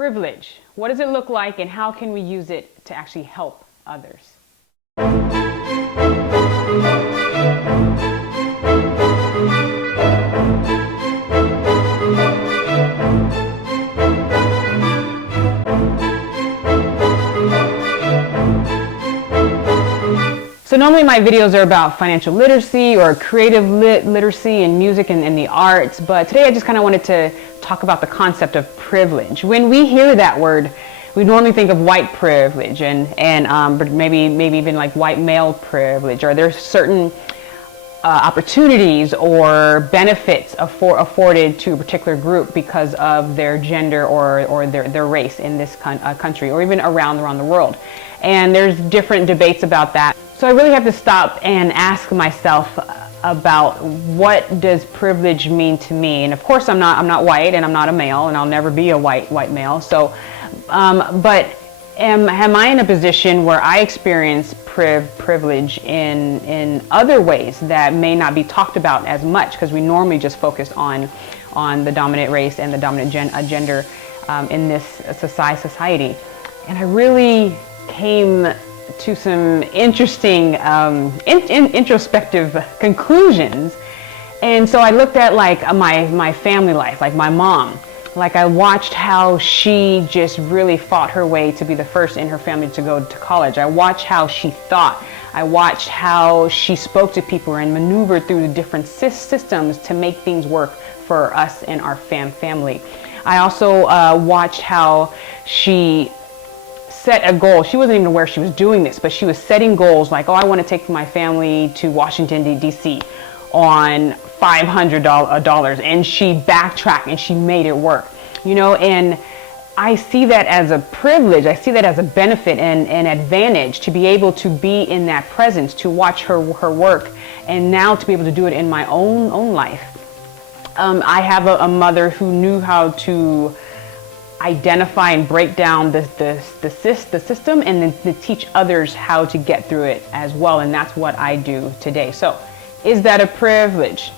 Privilege. What does it look like and how can we use it to actually help others? So normally my videos are about financial literacy or creative literacy in music and the arts, but today I just kind of wanted to talk about the concept of privilege. When we hear that word, we normally think of white privilege and maybe even like white male privilege, or there's certain opportunities or benefits afforded to a particular group because of their gender or their race in this country or even around the world. And there's different debates about that. So I really have to stop and ask myself about what does privilege mean to me. And of course I'm not white and I'm not a male and I'll never be a white male. So, but am I in a position where I experience privilege in other ways that may not be talked about as much because we normally just focus on the dominant race and the dominant gender in this society. And I really came to some interesting introspective conclusions. And so I looked at like my family life, like my mom. Like I watched how she just really fought her way to be the first in her family to go to college. I watched how she thought. I watched how she spoke to people and maneuvered through the different systems to make things work for us and our family. I also watched how she set a goal. She wasn't even aware she was doing this, but she was setting goals like, oh, I want to take my family to Washington, D.C. on $500, and she backtracked and she made it work, you know. And I see that as a privilege. I see that as a benefit and advantage to be able to be in that presence, to watch her work, and now to be able to do it in my own life. I have a mother who knew how to identify and break down the system and then to teach others how to get through it as well. And that's what I do today. So is that a privilege?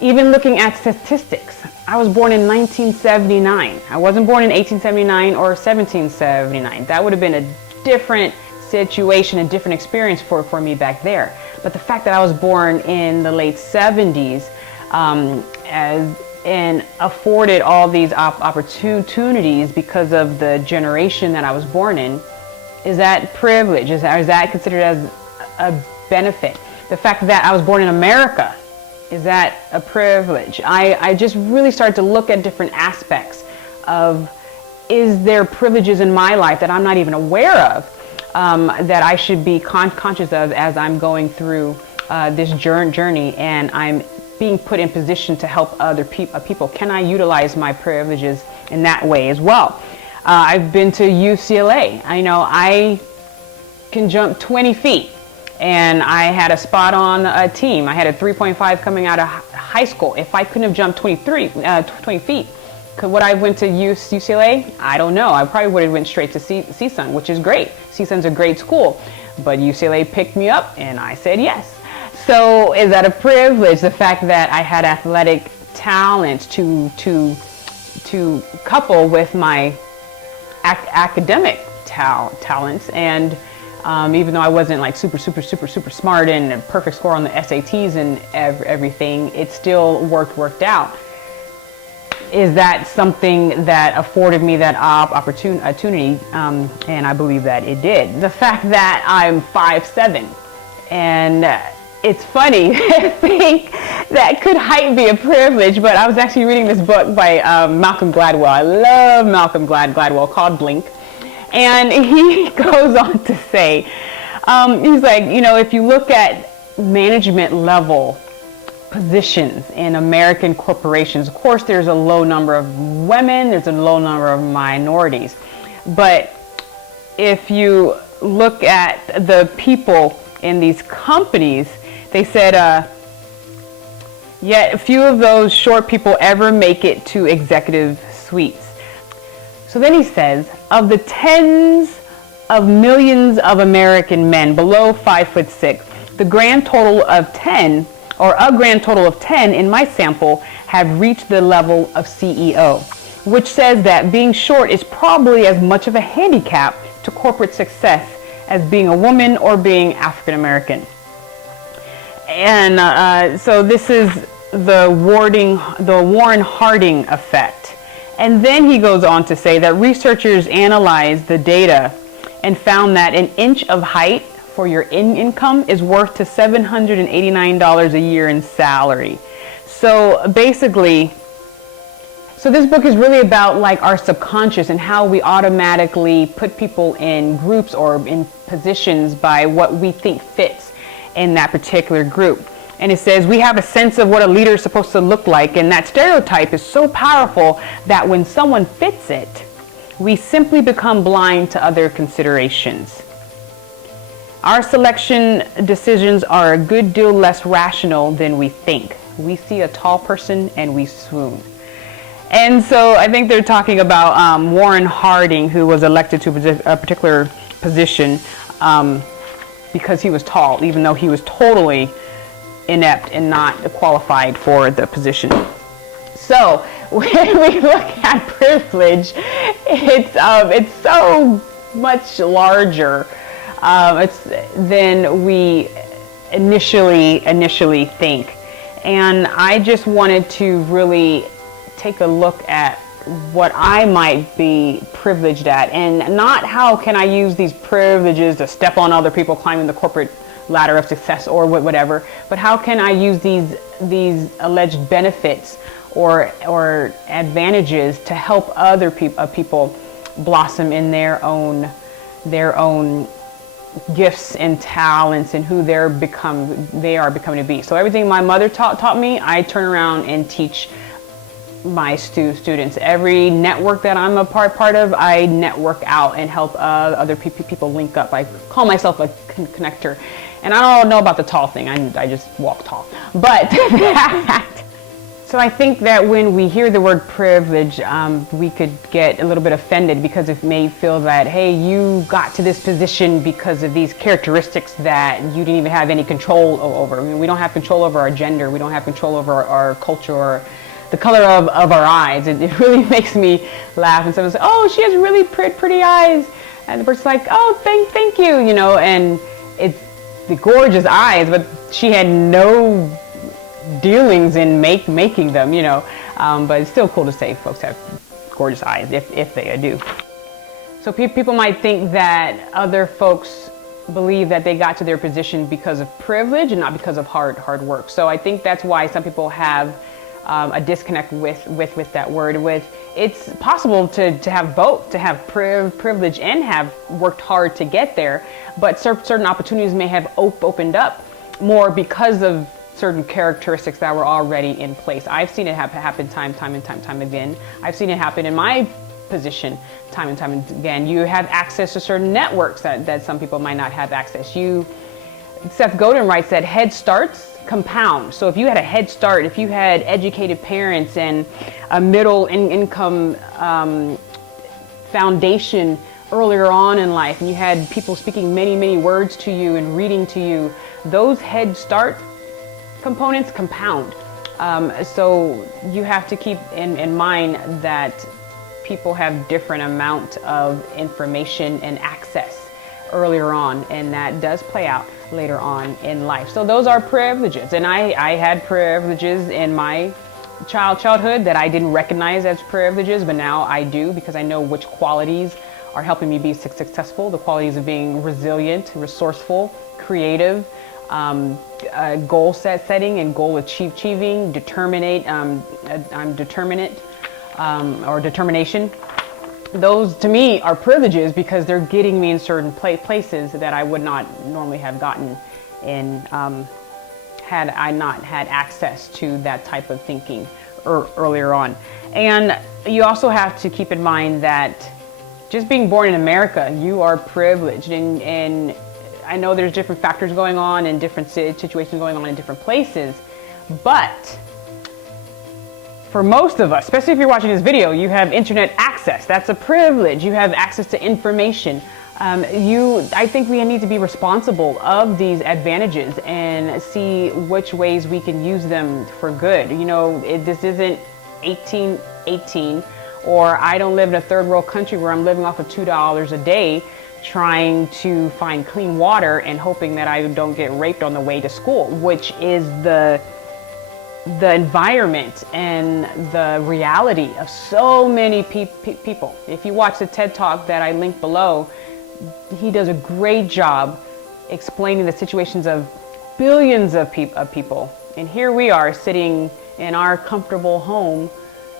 Even looking at statistics, I was born in 1979. I wasn't born in 1879 or 1779. That would have been a different situation, a different experience for me back there. But the fact that I was born in the late 70s and afforded all these opportunities because of the generation that I was born in, is that privilege? Is that considered as a benefit? The fact that I was born in America, is that a privilege? I just really started to look at different aspects of, is there privileges in my life that I'm not even aware of that I should be conscious of as I'm going through this journey and I'm being put in position to help other people. Can I utilize my privileges in that way as well? I've been to UCLA. I know I can jump 20 feet and I had a spot on a team. I had a 3.5 coming out of high school. If I couldn't have jumped 20 feet, would I have went to UCLA? I don't know. I probably would have went straight to CSUN, which is great. CSUN's a great school, but UCLA picked me up and I said yes. So is that a privilege? The fact that I had athletic talent to couple with my academic talents, and even though I wasn't like super smart and a perfect score on the SATs and everything, it still worked out. Is that something that afforded me that opportunity? And I believe that it did. The fact that I'm 5'7", and it's funny to think that could height be a privilege, but I was actually reading this book by Malcolm Gladwell. I love Malcolm Gladwell, called Blink. And he goes on to say, he's like, you know, if you look at management level positions in American corporations, of course there's a low number of women, there's a low number of minorities. But if you look at the people in these companies, they said, yet few of those short people ever make it to executive suites. So then he says, of the tens of millions of American men below 5'6", the grand total of 10, or a grand total of 10 in my sample, have reached the level of CEO. which says that being short is probably as much of a handicap to corporate success as being a woman or being African American. And so this is the Warren Harding effect. And then he goes on to say that researchers analyzed the data and found that an inch of height for your income is worth to $789 a year in salary. So basically, so this book is really about like our subconscious and how we automatically put people in groups or in positions by what we think fits in that particular group. And it says we have a sense of what a leader is supposed to look like, and that stereotype is so powerful that when someone fits it, we simply become blind to other considerations. Our selection decisions are a good deal less rational than we think. We see a tall person and we swoon. And so I think they're talking about Warren Harding, who was elected to a particular position because he was tall, even though he was totally inept and not qualified for the position. So when we look at privilege, it's so much larger than we initially think. And I just wanted to really take a look at what I might be privileged at, and not how can I use these privileges to step on other people climbing the corporate ladder of success or whatever, but how can I use these alleged benefits or advantages to help other people blossom in their own gifts and talents and who they are becoming to be. So everything my mother taught me, I turn around and teach my students. Every network that I'm a part of, I network out and help other people link up. I call myself a connector. And I don't know about the tall thing, I just walk tall. But so I think that when we hear the word privilege, we could get a little bit offended because it may feel that, hey, you got to this position because of these characteristics that you didn't even have any control over. I mean, we don't have control over our gender, we don't have control over our culture or the color of our eyes. It really makes me laugh. And someone says, oh, she has really pretty eyes. And the person's like, oh, thank you, and it's the gorgeous eyes, but she had no dealings in making them, but it's still cool to say folks have gorgeous eyes if they do. So people might think that other folks believe that they got to their position because of privilege and not because of hard work. So I think that's why some people have a disconnect with that word. It's possible to have both, to have privilege and have worked hard to get there, but certain opportunities may have opened up more because of certain characteristics that were already in place. I've seen it happen time and time again. I've seen it happen in my position time and time again. You have access to certain networks that some people might not have access. Seth Godin writes that head starts compound. So if you had a head start, if you had educated parents and a middle income foundation earlier on in life, and you had people speaking many words to you and reading to you, those head start components compound. So you have to keep in mind that people have different amount of information and access earlier on, and that does play out later on in life. So those are privileges, and I had privileges in my childhood that I didn't recognize as privileges, but now I do, because I know which qualities are helping me be successful. The qualities of being resilient, resourceful, creative, goal setting and goal achieving, I'm determinate, or determination. Those to me are privileges because they're getting me in certain places that I would not normally have gotten in had I not had access to that type of thinking earlier on. And you also have to keep in mind that just being born in America, you are privileged, and I know there's different factors going on and different situations going on in different places, but for most of us, especially if you're watching this video, you have internet access. That's a privilege. You have access to information. I think we need to be responsible of these advantages and see which ways we can use them for good. This isn't 1818 or I don't live in a third world country where I'm living off of $2 a day trying to find clean water and hoping that I don't get raped on the way to school, which is the environment and the reality of so many people. If you watch the TED Talk that I link below, he does a great job explaining the situations of billions of people. And here we are sitting in our comfortable home,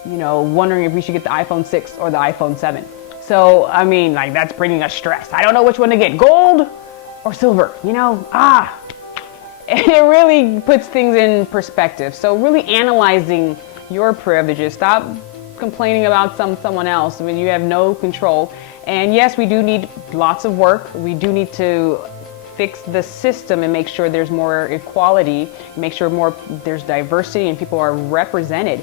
you know, wondering if we should get the iPhone 6 or the iPhone 7. So, I mean, like, that's bringing us stress. I don't know which one to get, gold or silver, you know? And it really puts things in perspective. So really analyzing your privileges. Stop complaining about someone else when you have no control. And yes, we do need lots of work. We do need to fix the system and make sure there's more equality, make sure there's diversity and people are represented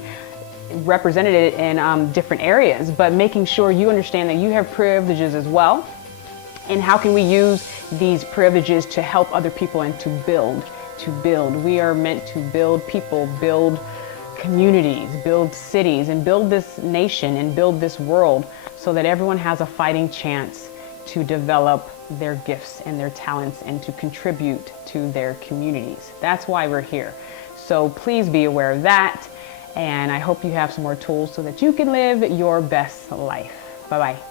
in different areas, but making sure you understand that you have privileges as well. And how can we use these privileges to help other people and to build? We are meant to build people, build communities, build cities, and build this nation and build this world so that everyone has a fighting chance to develop their gifts and their talents and to contribute to their communities. That's why we're here. So please be aware of that. And I hope you have some more tools so that you can live your best life. Bye-bye.